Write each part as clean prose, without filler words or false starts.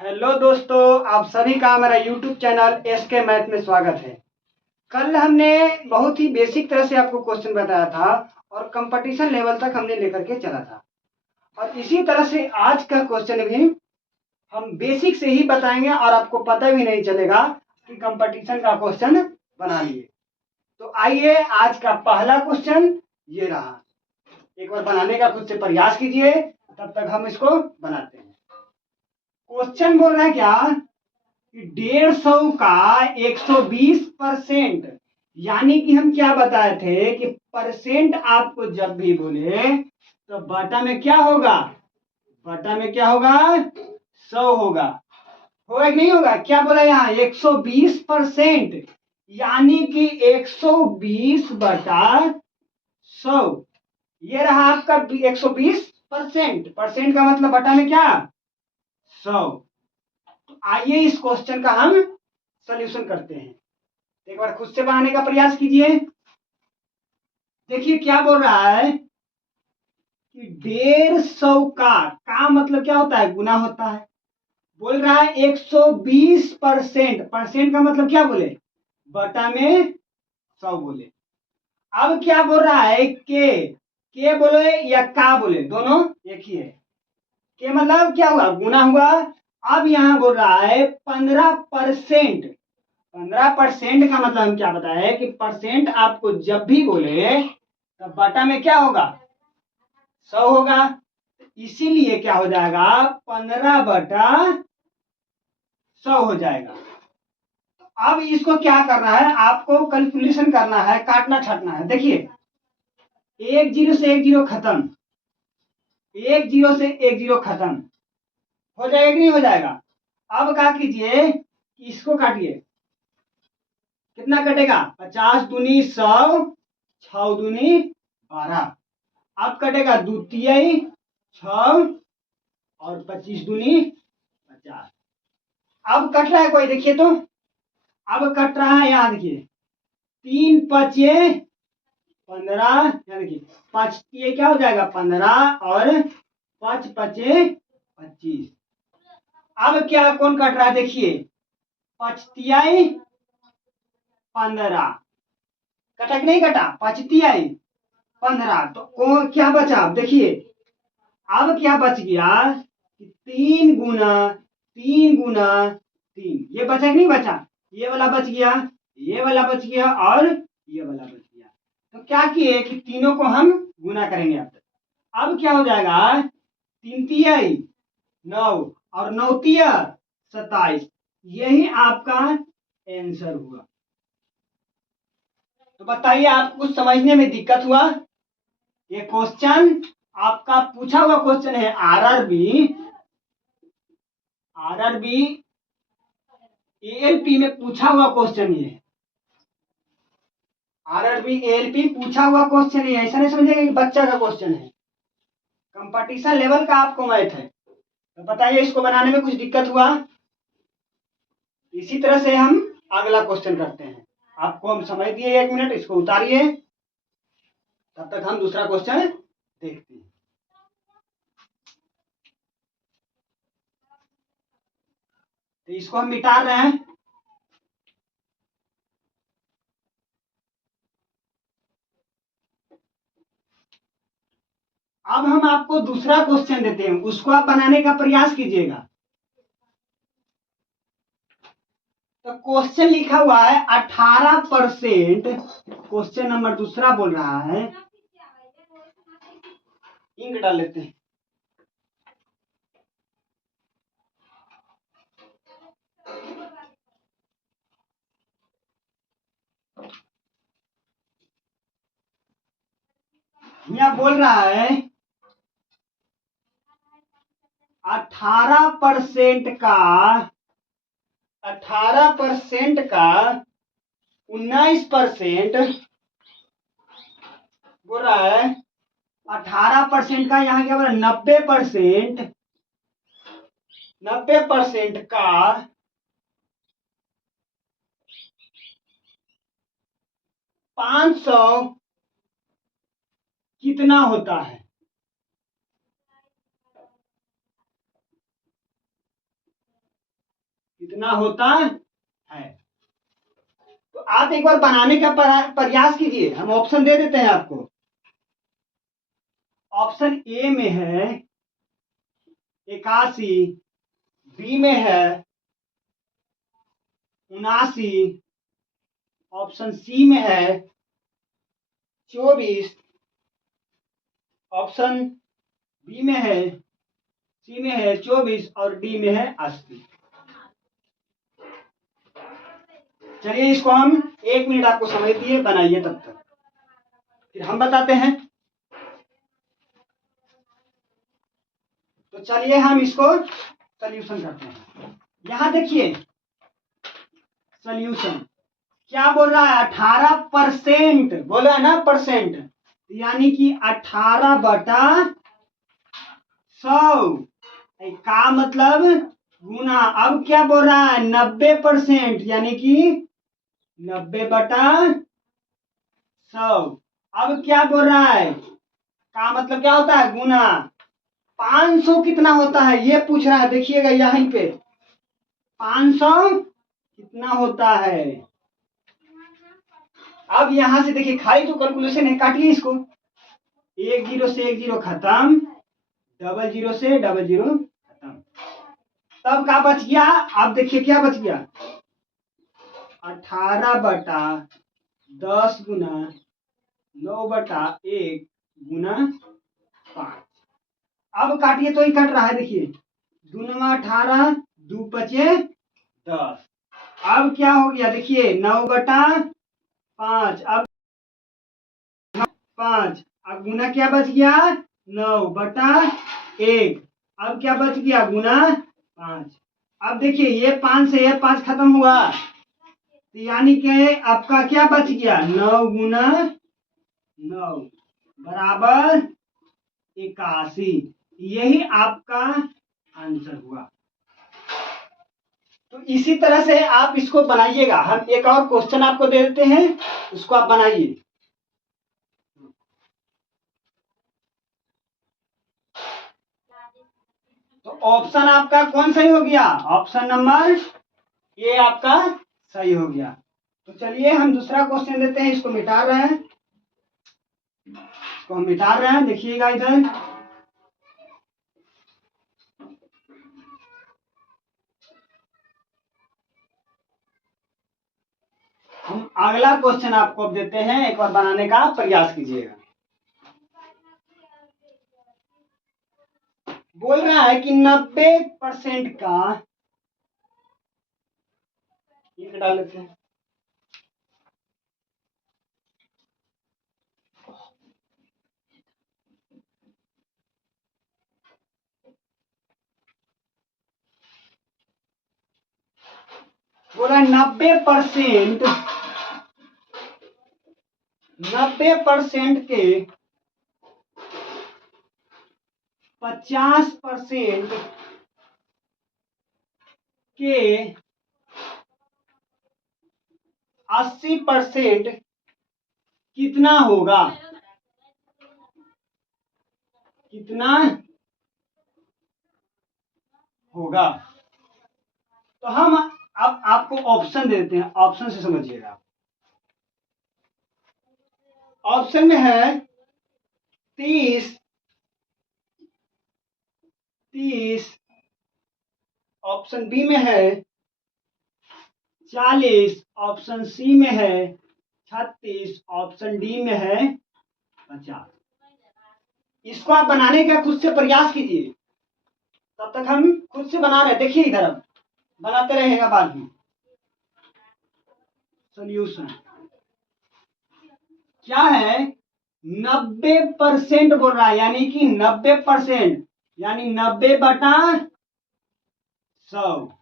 Hello दोस्तों, आप सभी का मेरा यूट्यूब चैनल एसके मैथ में स्वागत है। कल हमने बहुत ही बेसिक तरह से आपको क्वेश्चन बताया था और कंपटीशन लेवल तक हमने लेकर के चला था, और इसी तरह से आज का क्वेश्चन भी हम बेसिक से ही बताएंगे और आपको पता भी नहीं चलेगा कि कंपटीशन का क्वेश्चन बना लिए। तो आइए, आज का पहला क्वेश्चन ये रहा। एक बार बनाने का खुद से प्रयास कीजिए, तब तक हम इसको बनाते हैं। क्वेश्चन बोल रहा है क्या कि 150 का 120%, यानी कि हम क्या बताए थे कि परसेंट आपको जब भी बोले तो बटा में क्या होगा, बटा में क्या होगा, 100 होगा। होगा कि नहीं होगा? क्या बोला यहाँ 120%, यानी कि 120 बटा 100। ये रहा आपका 120%। परसेंट का मतलब बटा में क्या, 100। तो आइए इस क्वेश्चन का हम सॉल्यूशन करते हैं। एक बार खुद से बनाने का प्रयास कीजिए। देखिए क्या बोल रहा है कि 150 का मतलब क्या होता है, गुना होता है। बोल रहा है 120%, परसेंट का मतलब क्या बोले, बटा में 100 बोले। अब क्या बोल रहा है, के बोले या का बोले, दोनों एक ही है। के मतलब क्या हुआ, गुना हुआ। अब यहां बोल रहा है 15%। 15% का मतलब हम क्या बताए कि परसेंट आपको जब भी बोले तो बटा में क्या होगा, 100 होगा। इसीलिए क्या हो जाएगा, 15 बटा 100 हो जाएगा। अब इसको क्या करना है, आपको कैलकुलेशन करना है, काटना छाटना है। देखिए, एक जीरो से एक जीरो खत्म, एक जीरो से एक जीरो खत्म, हो जाएगा कि नहीं हो जाएगा। अब क्या कीजिए, इसको काटिए, कितना कटेगा, 50 दूनी 100, 6 दूनी 12। अब कटेगा द्वितीय 6 और 25 दूनी 50। अब कट रहा है कोई, देखिए तो। अब कट रहा है, यहाँ देखिए, 3 पचे 15, देखिए 5 ये क्या हो जाएगा 15 और 5 पचे 25। अब क्या कौन कट रहा है, देखिए 5 15 कटा कि नहीं कटा, 5 15, तो कौन क्या बचा, अब देखिए अब क्या बच गया कि 3 ये बचा कि नहीं बचा, ये वाला बच गया, ये वाला बच गया और ये वाला बच गया। तो क्या किए कि तीनों को हम गुना करेंगे। अब क्या हो जाएगा, 3 तिया 9 और 9 तिया 27। यही आपका आंसर हुआ। तो बताइए, आपको कुछ समझने में दिक्कत हुआ? ये क्वेश्चन आपका पूछा हुआ क्वेश्चन है, आरआरबी एएलपी में पूछा हुआ क्वेश्चन ये है। आरआरबी एएलपी पूछा हुआ क्वेश्चन है, ऐसा नहीं समझेगा कि बच्चा का क्वेश्चन है। कंपटीशन लेवल का आपको मैथ है। तो बताइए, इसको बनाने में कुछ दिक्कत हुआ? इसी तरह से हम अगला क्वेश्चन करते हैं। आपको हम समय दिए 1 मिनट, इसको उतारिए, तब तक हम दूसरा क्वेश्चन देखते हैं। तो इसको हम मिटा रहे हैं। अब हम आपको दूसरा क्वेश्चन देते हैं, उसको आप बनाने का प्रयास कीजिएगा। तो क्वेश्चन लिखा हुआ है 18%। क्वेश्चन नंबर दूसरा बोल रहा है, इंक डाल लेते हैं। यह बोल रहा है 18% का 19% बोल रहा है। 18% का यहाँ क्या बोला, 90% का 500 कितना होता है। कितना होता है। तो आप एक बार बनाने का प्रयास कीजिए, हम ऑप्शन दे देते हैं आपको। ऑप्शन ए में है 81, बी में है 79, ऑप्शन सी में है 24, ऑप्शन बी में है सी में है 24 और डी में है 80। चलिए इसको हम 1 मिनट आपको समय दिए, बनाइए तब तक, फिर हम बताते हैं। तो चलिए हम इसको सॉल्यूशन करते हैं। यहां देखिए सॉल्यूशन क्या बोल रहा है, 18% बोला है ना, परसेंट, यानी कि 18/100 का मतलब गुना। अब क्या बोल रहा है, 90%, यानी कि 90/100। अब क्या बोल रहा है, का मतलब क्या होता है, गुना। 500 कितना होता है ये पूछ रहा है, देखिएगा यहीं पे 500 कितना होता है। अब यहां से देखिए खाली जो कैलकुलेशन है, काटिए इसको, 10 से 10 खत्म, 00 से 00 खत्म, तब का बच गया। अब देखिए क्या बच गया, 18/10 गुना 9/1 गुना 5। अब काटिए तो ही कट रहा है, देखिए 2 18, 2 5 10। अब क्या हो गया, देखिए 9/5, अब 5, अब गुना क्या बच गया, 9/1। अब क्या बच गया, गुना 5। अब देखिए ये 5 से ये 5 खत्म हुआ, तो यानी कि आपका क्या बच गया, 9 गुना 9 बराबर 81। यही आपका आंसर हुआ। तो इसी तरह से आप इसको बनाइएगा। हम एक और क्वेश्चन आपको दे देते हैं, उसको आप बनाइए। तो ऑप्शन आपका कौन सही हो गया, ऑप्शन नंबर ए आपका सही हो गया। तो चलिए हम दूसरा क्वेश्चन देते हैं, इसको मिटा रहे हैं, इसको हम मिटा रहे हैं, देखिएगा इधर। हम अगला क्वेश्चन आपको अब देते हैं, एक बार बनाने का प्रयास कीजिएगा। बोल रहा है कि 90% का, ये डाल लेते हैं, बोला 90% के 50% के 80% कितना होगा, कितना होगा। तो हम अब आपको ऑप्शन देते हैं, ऑप्शन से समझिएगा। ऑप्शन में है 30, 30, ऑप्शन बी में है 40, ऑप्शन सी में है 36, ऑप्शन डी में है 50। इसको आप बनाने का खुद से प्रयास कीजिए, तब तक हम खुद से बना रहे हैं, देखिए इधर अब बनाते रहेगा बाद में। सॉल्यूशन क्या है, 90% बोल रहा है, यानी कि 90%, यानी 90/100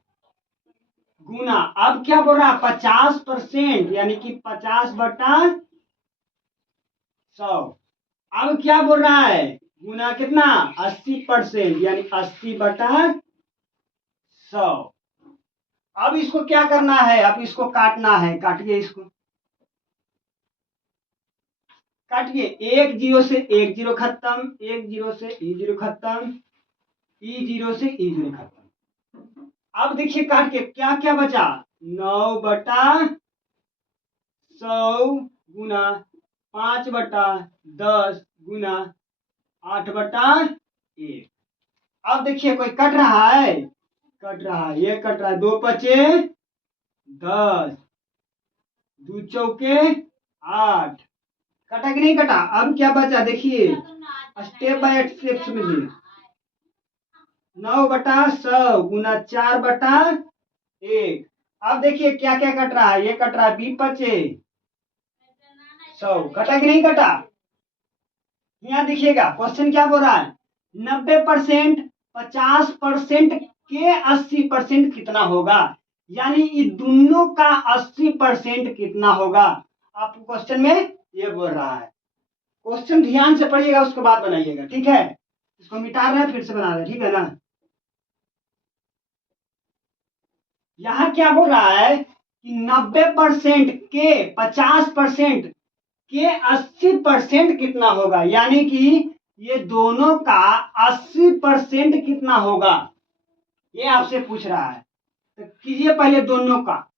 गुना। अब क्या बोल रहा है, 50%, यानी कि 50/100। अब क्या बोल रहा है, गुना कितना, 80%, यानी 80/100। अब इसको क्या करना है, अब इसको काटना है, काटिए इसको, काटिए, 10 से 10 खत्म, 10 से E0 खत्म, E0 से E0 खत्म। अब देखिए काट के क्या क्या बचा, 9/100 गुना 5/10 गुना 8/1। अब देखिए कोई कट रहा है, कट रहा है, ये कट रहा है, 2×5 = 10, 2×4 = 8। कटा कि नहीं कटा? अब क्या बचा देखिए, स्टेप बाय स्टेप समझिए। 9/100 गुना 4/1। अब देखिए क्या क्या कट रहा है, ये कट रहा है, 20×5 = 100। कटा कि नहीं कटा? यहाँ देखिएगा क्वेश्चन क्या बोल रहा है, 90%, 50% के 80% कितना होगा, यानी ये दोनों का 80% कितना होगा। आपको क्वेश्चन में ये बोल रहा है। क्वेश्चन ध्यान से पढ़िएगा, उसके बाद बनाइएगा, ठीक है। इसको मिटा रहे हैं, फिर से बना रहे हैं, ठीक है ना। यहाँ क्या बोल रहा है कि 90% के 50% के 80% कितना होगा, यानी कि ये दोनों का 80% कितना होगा, ये आपसे पूछ रहा है। तो कीजिए पहले दोनों का,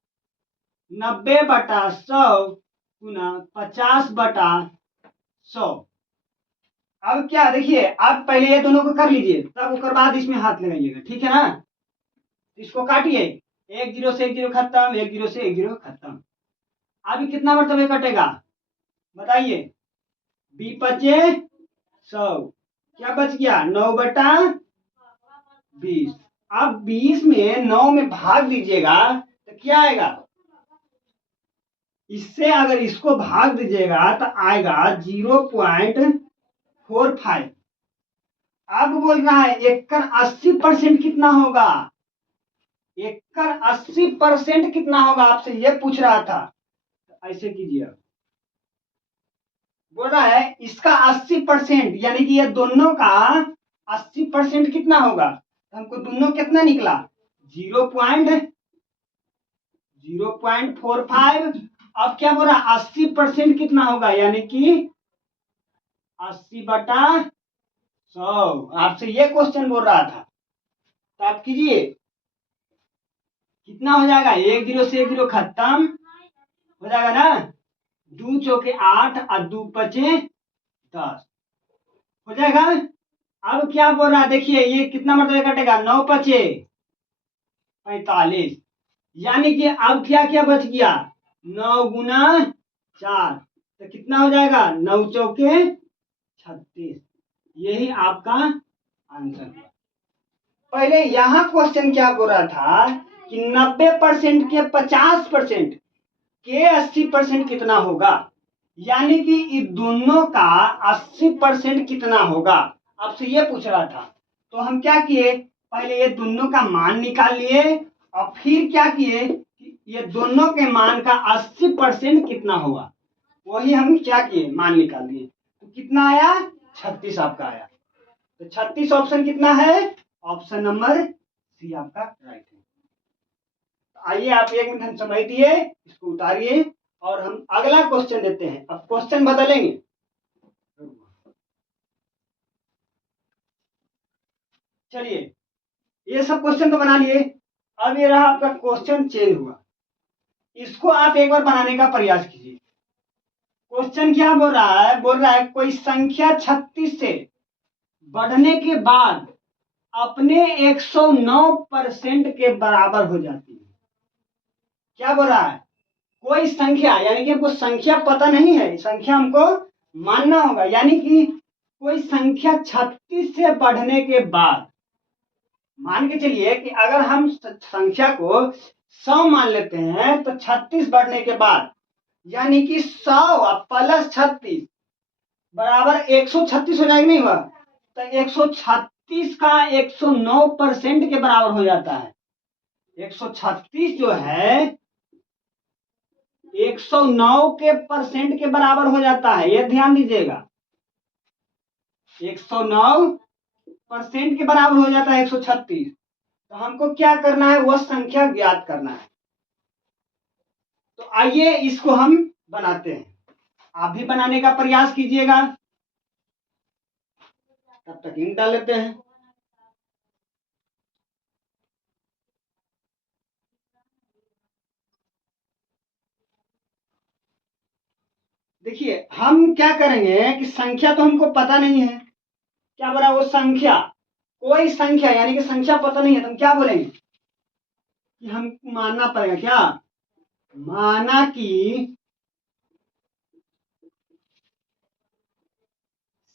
90/100 गुना 50/100। अब क्या देखिए, आप पहले ये दोनों को कर लीजिए, तब उसके बाद इसमें हाथ लगाइएगा, ठीक है ना। इसको काटिए, 1 0 से 1 0 खत्म, 1 0 से 1 0 खत्म। अभी कितना मरतबे कटेगा बताइए, 20×5 = 100, क्या बच गया, 9/20। अब 20 में 9 में भाग दीजिएगा तो क्या आएगा, इससे अगर इसको भाग दीजिएगा तो आएगा 0.45। अब बोल रहा है एकड़ 80% कितना होगा, एकड़ 80% कितना होगा, आपसे ये पूछ रहा था। तो ऐसे कीजिए, बोल रहा है इसका 80%, यानी कि ये दोनों का 80% कितना होगा, तो हमको दोनों कितना निकला, 0.45। अब क्या बोल रहा है 80% कितना होगा, यानी कि 80/100। आपसे ये क्वेश्चन बोल रहा था। तो आप कीजिए, कितना हो जाएगा, 1 0 से 1 0 खत्म हो जाएगा ना, 2×4 = 8 और 2×5 = 10 हो जाएगा। अब क्या बोल रहा है देखिए, ये कितना मतलब कटेगा, 9×5 = 45, यानी कि अब क्या क्या बच गया, 9×4, तो कितना हो जाएगा, 9×4 = 36। यही आपका आंसर हुआ। पहले यहां क्वेश्चन क्या बोल रहा था कि 90% के 50% के 80% कितना होगा, यानी कि इन दोनों का 80% कितना होगा, आपसे ये पूछ रहा था। तो हम क्या किए, पहले ये दोनों का मान निकाल लिए, और फिर क्या किए कि ये दोनों के मान का 80% कितना होगा, वही हम क्या किए, मान निकाल लिए। तो कितना आया, 36 आपका आया। तो 36 ऑप्शन कितना है, ऑप्शन नंबर सी आपका राइट है। आइए आप 1 मिनट हम समझ दिए, इसको उतारिए और हम अगला क्वेश्चन देते हैं। अब क्वेश्चन बदलेंगे, चलिए ये सब क्वेश्चन तो बना लिए। अब ये रहा आपका क्वेश्चन चेंज हुआ, इसको आप एक बार बनाने का प्रयास कीजिए। क्वेश्चन क्या बोल रहा है, बोल रहा है कोई संख्या 36 से बढ़ने के बाद अपने 109% के बराबर हो जाती है। क्या बोल रहा है, कोई संख्या, यानी कि हमको संख्या पता नहीं है, संख्या हमको मानना होगा, यानी कि कोई संख्या 36 से बढ़ने के बाद, मान के चलिए कि अगर हम संख्या को 100 मान लेते हैं, तो 36 बढ़ने के बाद, यानी कि 100 + 36 बराबर 136 हो जाएगा, नहीं हुआ, तो 136 का 109% के बराबर हो जाता है। 136 जो है 109 के % के बराबर हो जाता है, यह ध्यान दीजिएगा। 109% के बराबर हो जाता है 136। तो हमको क्या करना है, वह संख्या ज्ञात करना है। तो आइए इसको हम बनाते हैं, आप भी बनाने का प्रयास कीजिएगा। तब तक इन डाल लेते हैं। देखिए हम क्या करेंगे कि संख्या तो हमको पता नहीं है, क्या बोला वो संख्या, कोई संख्या यानी कि संख्या पता नहीं है तो हम क्या बोलेंगे कि हम मानना पड़ेगा, क्या माना कि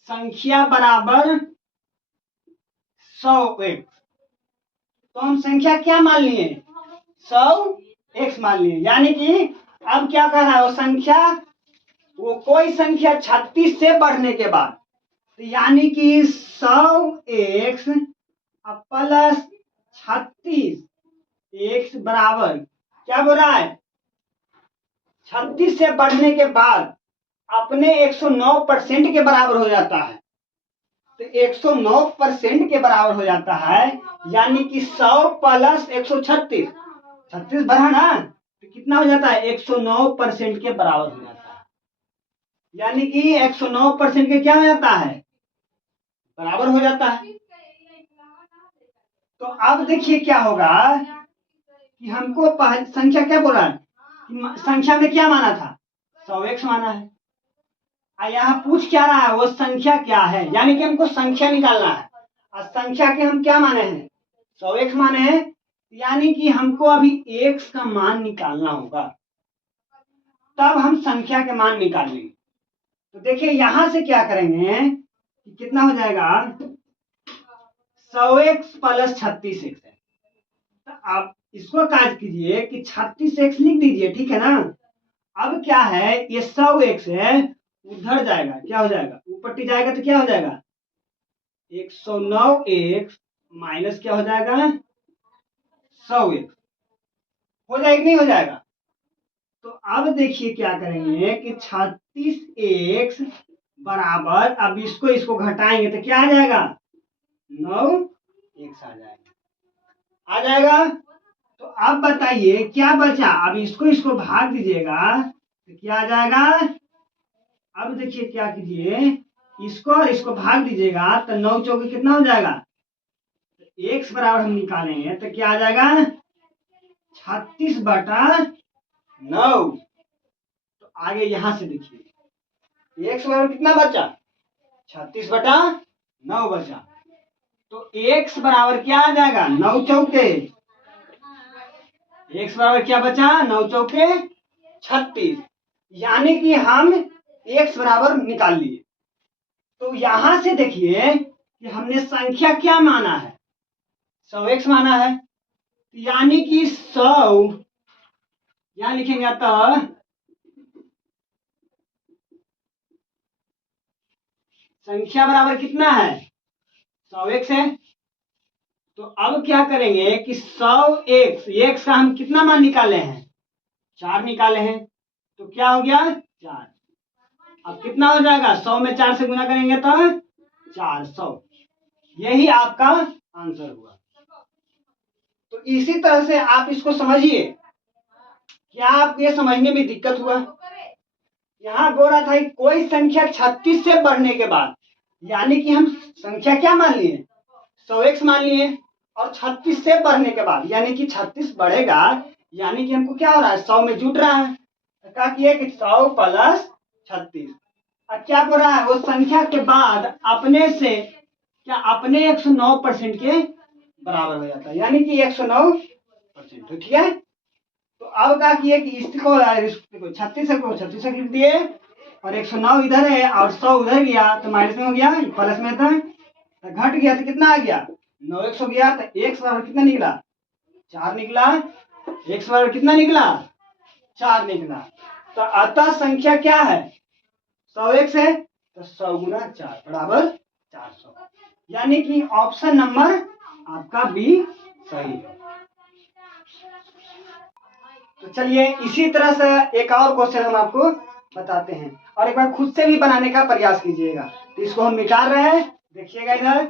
संख्या बराबर 100x। तो हम संख्या क्या मान लिए, 100x मान लिए। यानी कि अब क्या कर रहा है वो संख्या, वो कोई संख्या 36 से बढ़ने के बाद, तो यानी कि 100x प्लस 36x बराबर क्या बोल रहा है, 36 से बढ़ने के बाद अपने 109% के बराबर हो जाता है। तो 109% के बराबर हो जाता है, यानी कि 100 प्लस 136, 36 बढ़ा ना तो कितना हो जाता है, 109% के बराबर हो जाता है। यानी कि 109% के क्या हो जाता है, बराबर हो जाता है। तो अब देखिए क्या होगा कि हमको संख्या क्या बोला है कि संख्या में क्या माना था, 100x माना है। यहाँ पूछ क्या रहा है वो संख्या क्या है, यानी कि हमको संख्या निकालना है और संख्या के हम क्या माने हैं, 100x माने हैं। यानी कि हमको अभी x का मान निकालना होगा, तब हम संख्या के मान निकाल लेंगे। तो देखिए यहां से क्या करेंगे कि कितना हो जाएगा, 100x प्लस 36x है। तो आप इसको काज कीजिए कि 36x लिख दीजिए, ठीक है ना। अब क्या है ये 100x है, उधर जाएगा क्या हो जाएगा, ऊपर जाएगा तो क्या हो जाएगा, 109x माइनस क्या हो जाएगा 100x, हो जाएगा कि नहीं हो जाएगा। तो अब देखिए क्या करेंगे कि 36x बराबर, अब इसको इसको घटाएंगे तो क्या आ जाएगा, 9x आ जाएगा। तो अब बताइए क्या बचा, अब इसको इसको भाग दीजिएगा तो क्या आ जाएगा। अब देखिए क्या कीजिए, इसको और इसको भाग दीजिएगा तो 9 चौके कितना हो जाएगा, तो x बराबर हम निकालेंगे तो क्या आ जाएगा 36/9। तो आगे यहां से देखिए x बराबर कितना बचा, 36/9 बचा। तो x बराबर क्या आ जाएगा, 9 चौके, x बराबर क्या बचा, 9 चौके 36। यानी कि हम x बराबर निकाल लिए। तो यहां से देखिए कि हमने संख्या क्या माना है, 100x माना है। यानी कि 100 यहां लिखेंगे तो संख्या बराबर कितना है, 100x है। तो अब क्या करेंगे कि 100x, x का हम कितना मान निकाले हैं, 4 निकाले हैं। तो क्या हो गया 4। अब कितना हो जाएगा, 100 में 4 से गुना करेंगे तो 400। यही आपका आंसर हुआ। तो इसी तरह से आप इसको समझिए। क्या आपको ये समझने में दिक्कत हुआ, यहाँ बोल रहा था कि कोई संख्या 36 से बढ़ने के बाद, यानी कि हम संख्या क्या मान लिए, 100x मान लिए, और 36 से बढ़ने के बाद यानी कि 36 बढ़ेगा, यानी कि हमको क्या हो रहा है, 100 में जुट रहा है। तो क्या किए कि 100 प्लस 36, अब क्या बोल रहा है वो संख्या के बाद अपने से क्या, अपने 109% के बराबर हो जाता है, यानी कि 109%। तो ठीक है। तो अब क्या किए कि इसको 36 को 36 लिख दिए और 109 इधर है और 100 उधर गया तो माइनस में हो गया, प्लस में था तो घट गया तो कितना आ गया, 9x हो गया। तो x बराबर कितना निकला, 4 निकला। x बराबर कितना निकला, 4 निकला। तो अतः संख्या क्या है, 100x है, तो 100 गुना 4 बराबर 400। यानी कि ऑप्शन नंबर आपका बी सही है। तो चलिए इसी तरह से एक और क्वेश्चन हम आपको बताते हैं, और एक बार खुद से भी बनाने का प्रयास कीजिएगा। तो इसको हम निकाल रहे हैं, देखिएगा इधर।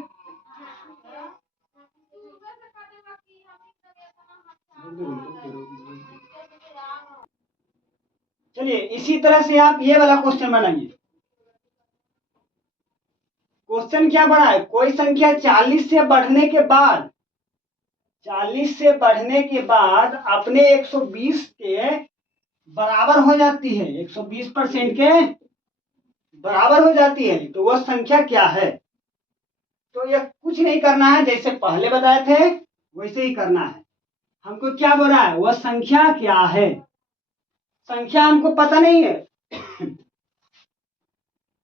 चलिए इसी तरह से आप ये वाला क्वेश्चन बनाइए। क्वेश्चन क्या बना है, कोई संख्या 40 से बढ़ने के बाद, 40 से बढ़ने के बाद अपने 120 के बराबर हो जाती है, 120% के बराबर हो जाती है तो वह संख्या क्या है। तो यह कुछ नहीं करना है, जैसे पहले बताए थे वैसे ही करना है। हमको क्या बोल रहा है, वह संख्या क्या है। संख्या हमको पता नहीं है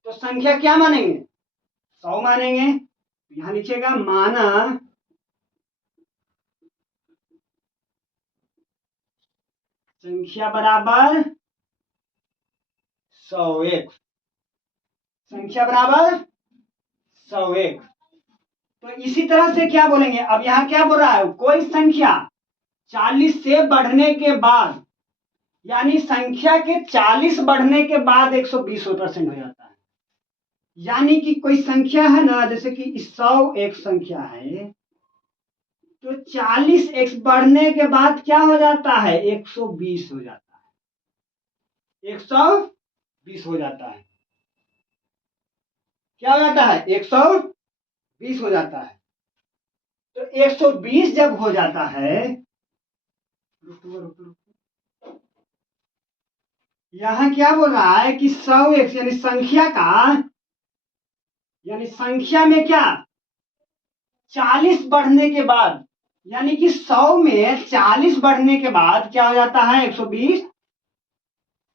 तो संख्या क्या मानेंगे, 100 मानेंगे। यहां लिखिएगा माना संख्या बराबर 101, संख्या बराबर 101। तो इसी तरह से क्या बोलेंगे, अब यहाँ क्या बोल रहा है, कोई संख्या 40 से बढ़ने के बाद, यानी संख्या के 40 बढ़ने के बाद 120% हो जाता है। यानी कि कोई संख्या है ना, जैसे कि 100 एक संख्या है, तो 40 x बढ़ने के बाद क्या हो जाता है, 120 हो जाता है। 120 हो जाता है, क्या हो जाता है, 120 हो जाता है। तो 120 जब हो जाता है, यहां क्या बोल रहा है कि 100x यानी संख्या का, यानी संख्या में क्या 40 बढ़ने के बाद, यानी कि 100 में 40 बढ़ने के बाद क्या हो जाता है, 120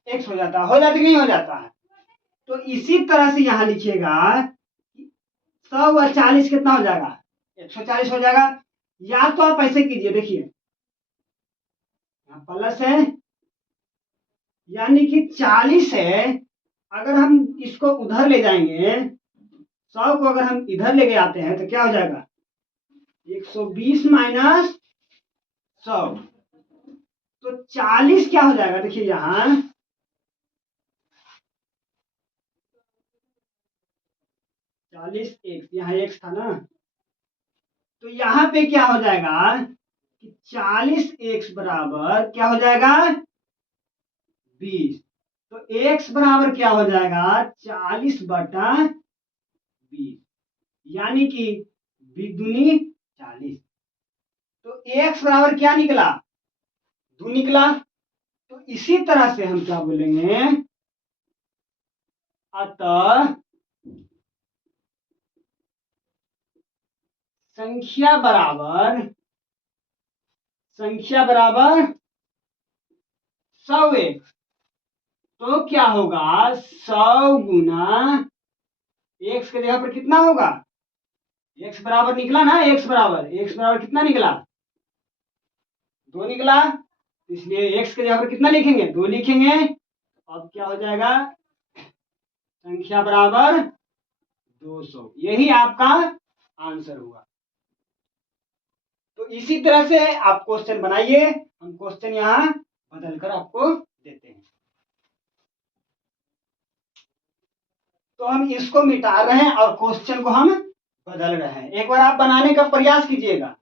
x हो जाता है। हो जाता कि नहीं हो जाता है। तो इसी तरह से यहां लिखिएगा 100 व 40 कितना हो जाएगा, 140 हो जाएगा। या तो आप ऐसे कीजिए, देखिए यहाँ प्लस है, यानी कि 40 है, अगर हम इसको उधर ले जाएंगे, 100 को अगर हम इधर लेके आते हैं तो क्या हो जाएगा, 120 माइनस 100। तो 40 क्या हो जाएगा, देखिए यहां 40 x, यहाँ x था ना, तो यहाँ पे क्या हो जाएगा कि 40x बराबर क्या हो जाएगा 20। तो x बराबर क्या हो जाएगा 40/20, यानी कि 20 दूनी 40। तो x बराबर क्या निकला, 2 निकला। तो इसी तरह से हम क्या बोलेंगे, अतः संख्या बराबर 100x, तो क्या होगा 100 गुना x के जगह पर कितना होगा, x बराबर निकला ना, x बराबर कितना निकला, 2 निकला। इसलिए x के जगह पर कितना लिखेंगे, 2 लिखेंगे। अब क्या हो जाएगा, संख्या बराबर 200। यही आपका आंसर हुआ। तो इसी तरह से आप क्वेश्चन बनाइए, हम क्वेश्चन यहाँ बदलकर आपको देते हैं। तो हम इसको मिटा रहे हैं और क्वेश्चन को हम बदल रहे हैं। एक बार आप बनाने का प्रयास कीजिएगा।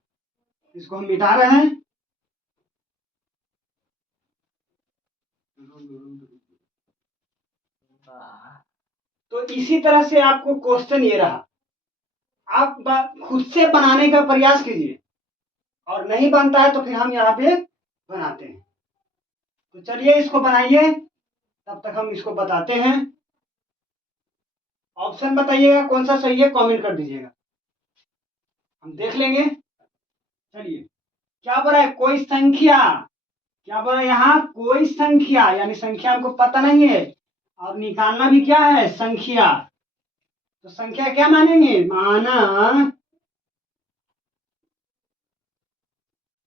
इसको हम मिटा रहे हैं, तो इसी तरह से आपको क्वेश्चन ये रहा, आप खुद से बनाने का प्रयास कीजिए, और नहीं बनता है तो फिर हम यहाँ पे बनाते हैं। तो चलिए इसको बनाइए, तब तक हम इसको बताते हैं। ऑप्शन बताइएगा कौन सा सही है, कमेंट कर दीजिएगा, हम देख लेंगे। चलिए क्या बोल रहा है, कोई संख्या, क्या बोल रहा है यहाँ, कोई संख्या, यानी संख्या हमको पता नहीं है और निकालना भी क्या है, संख्या। तो संख्या क्या मानेंगे, माना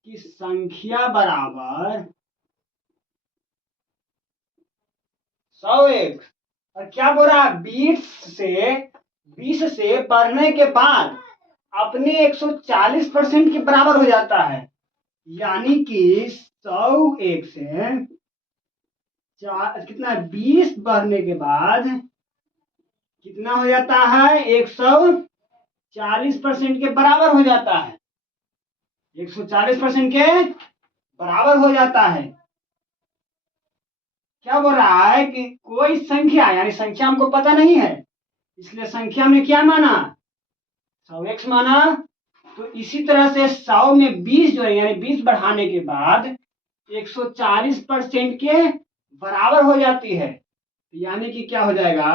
कि संख्या बराबर 100x, और क्या बोल रहा है 20 से बढ़ने के बाद अपने 140% के बराबर हो जाता है। यानी कि 100x से कितना 20 बढ़ने के बाद कितना हो जाता है, 140% के बराबर हो जाता है, 140% के बराबर हो जाता है। क्या बोल रहा है कि कोई संख्या, यानी संख्या हमको पता नहीं है, इसलिए संख्या में क्या माना, 100x माना। तो इसी तरह से 100 में 20 जो है, यानी 20 बढ़ाने के बाद 140% के बराबर हो जाती है। यानी कि क्या हो जाएगा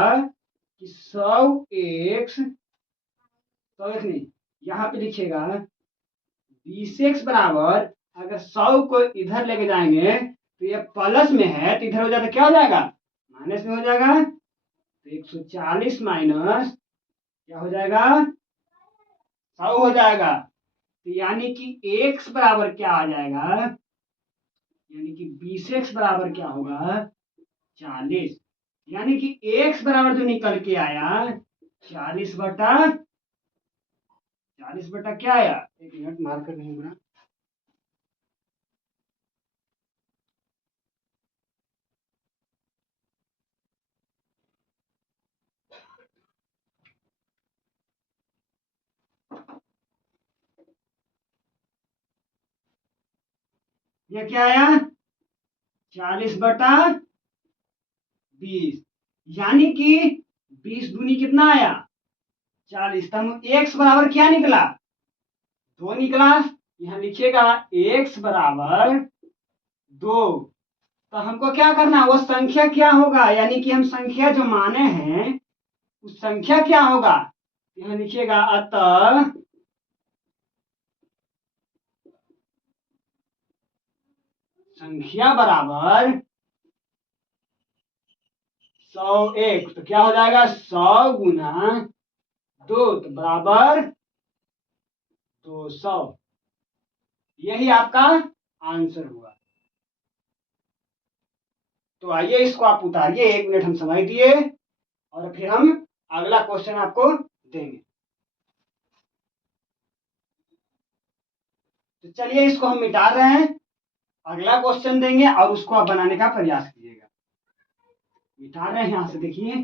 कि 100x, 100x नहीं, यहाँ पे लिखिएगा 20x बराबर, अगर 100 को इधर लेके जाएंगे तो ये प्लस में है, तो इधर हो जाता क्या हो जाएगा, माइनस में हो जाएगा। तो 140 माइनस क्या हो जाएगा, 100 हो जाएगा। तो यानी कि x बराबर क्या आ जाएगा, यानी कि 20x बराबर क्या होगा, 40। यानी कि x बराबर जो निकल के आया 40 बटा क्या आया, एक मिनट मार्कर नहीं बना, ये क्या आया 40/20, यानी कि 20 दूनी कितना आया 40। तब x बराबर क्या निकला, 2 निकला। यहाँ लिखिएगा x बराबर 2। तो हमको क्या करना है, वो संख्या क्या होगा, यानी कि हम संख्या जो माने हैं उस संख्या क्या होगा, यहाँ लिखिएगा अतः संख्या बराबर 100x, तो क्या हो जाएगा 100 गुना 2, तो बराबर 200। यही आपका आंसर हुआ। तो आइए इसको आप उतारिए, 1 मिनट हम समझ दिए और फिर हम अगला क्वेश्चन आपको देंगे। तो चलिए इसको हम मिटा रहे हैं, अगला क्वेश्चन देंगे और उसको आप बनाने का प्रयास कीजिएगा। मिटा रहे हैं, यहां से देखिए,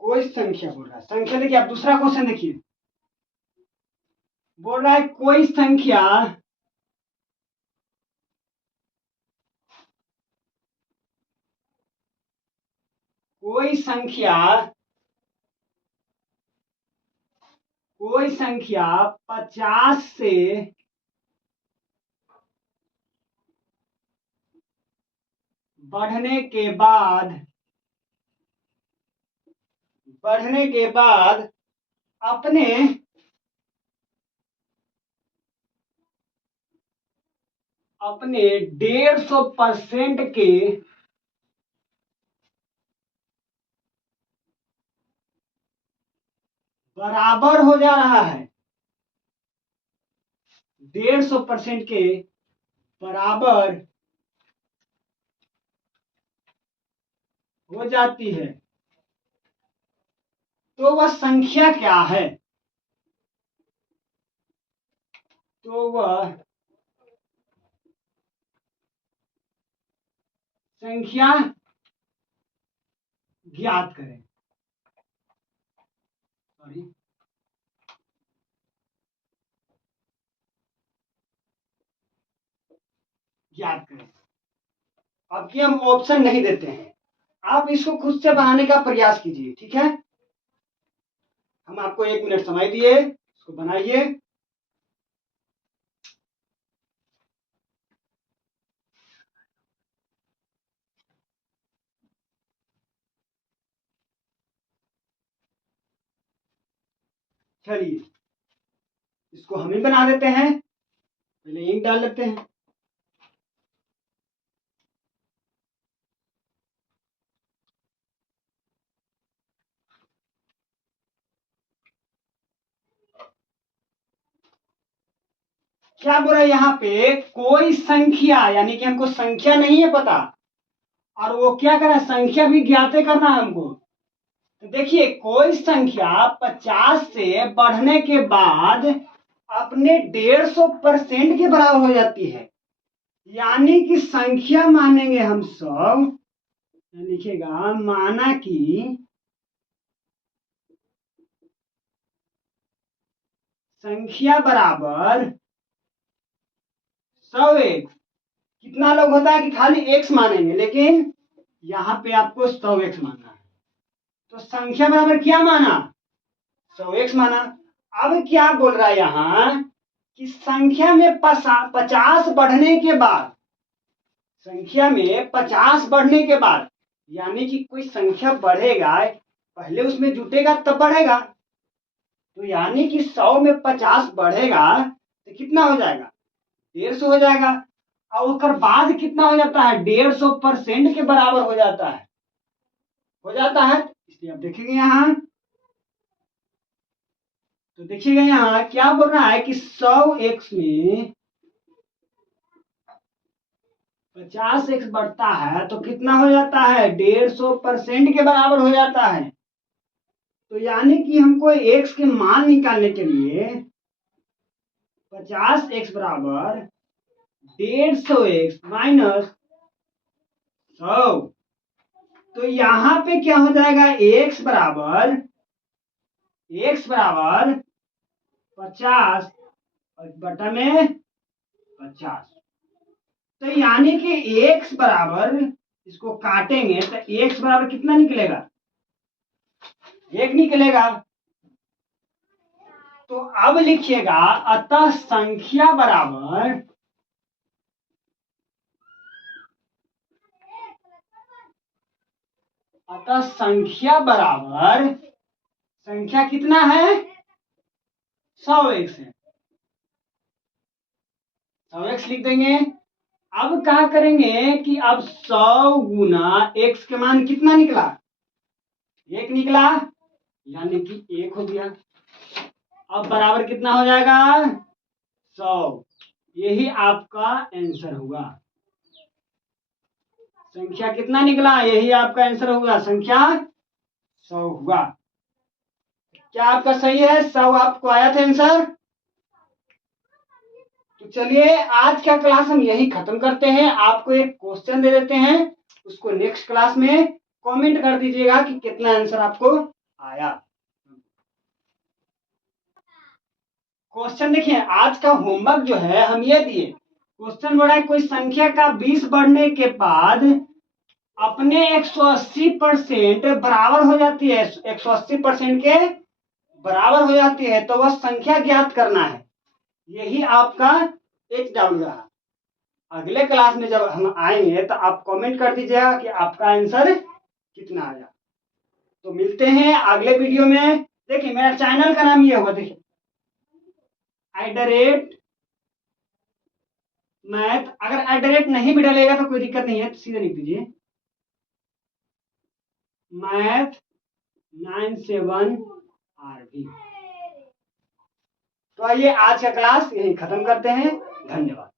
कोई संख्या बोल रहा है, संख्या देखिए, आप दूसरा क्वेश्चन देखिए, बोल रहा है कोई संख्या कोई संख्या कोई संख्या 50 से बढ़ने के बाद अपने अपने 150% के बराबर हो जा रहा है, 150% के बराबर हो जाती है, तो वह संख्या क्या है, तो वह संख्या ज्ञात करें। सॉरी, ज्ञात करें। अब की हम ऑप्शन नहीं देते हैं, आप इसको खुद से बनाने का प्रयास कीजिए, ठीक है। हम आपको 1 मिनट समय दिए, इसको बनाइए। चलिए इसको हम ही बना देते हैं, पहले इंक डाल लेते हैं। क्या बोल रहा है यहाँ पे, कोई संख्या, यानी कि हमको संख्या नहीं है पता, और वो क्या कर रहा है, संख्या भी ज्ञात करना है हमको। तो देखिए कोई संख्या 50 से बढ़ने के बाद अपने 150% के बराबर हो जाती है, यानी कि संख्या मानेंगे हम सब, लिखेगा माना कि संख्या बराबर 100x। कितना लोग होता है कि खाली x मानेंगे, लेकिन यहाँ पे आपको 100x मानना है। तो संख्या बराबर क्या माना, 100x माना। अब क्या बोल रहा है यहाँ कि संख्या में 50 बढ़ने के बाद, संख्या में 50 बढ़ने के बाद, यानी कि कोई संख्या बढ़ेगा, पहले उसमें जुटेगा तब बढ़ेगा। तो यानी कि 100 में 50 बढ़ेगा तो कितना हो जाएगा, 150 हो जाएगा। और उसके बाद कितना हो जाता है, 150% के बराबर हो जाता है, हो जाता है। इसलिए आप देखेंगे यहाँ, तो देखिएगा यहाँ क्या बोल रहा है कि 100x में 50x बढ़ता है तो कितना हो जाता है, 150% के बराबर हो जाता है। तो यानी कि हमको x के मान निकालने के लिए 50x बराबर 150x माइनस 100, तो यहाँ पे क्या हो जाएगा, x बराबर 50 और बटा में 50। तो यानी कि x बराबर, इसको काटेंगे तो x बराबर कितना निकलेगा, 1 निकलेगा। तो अब लिखिएगा, अतः संख्या बराबर संख्या कितना है, 100x है, 100x लिख देंगे। अब क्या करेंगे कि अब 100 गुना x के मान कितना निकला, 1 निकला, यानी कि 1 हो गया। अब बराबर कितना हो जाएगा, 100। यही आपका आंसर हुआ, संख्या कितना निकला, यही आपका आंसर होगा, संख्या 100 हुआ। क्या आपका सही है, 100 आपको आया था आंसर। तो चलिए आज का क्लास हम यही खत्म करते हैं। आपको एक क्वेश्चन दे देते हैं, उसको नेक्स्ट क्लास में कमेंट कर दीजिएगा कि कितना आंसर आपको आया। क्वेश्चन देखिए, आज का होमवर्क जो है हम ये दिए, क्वेश्चन बोला है कोई संख्या का 20 बढ़ने के बाद अपने 180% बराबर हो जाती है, 180% के बराबर हो जाती है, तो वह संख्या ज्ञात करना है। यही आपका HW रहा। अगले क्लास में जब हम आएंगे तो आप कमेंट कर दीजिएगा कि आपका आंसर कितना आया। तो मिलते हैं अगले वीडियो में। देखिए मेरा चैनल का नाम ये होगा, देखिए @मैथ, अगर @ नहीं भी डलेगा तो कोई दिक्कत नहीं है, तो सीधे लिख दीजिए मैथ 97RV। तो आइए आज का क्लास यही खत्म करते हैं, धन्यवाद।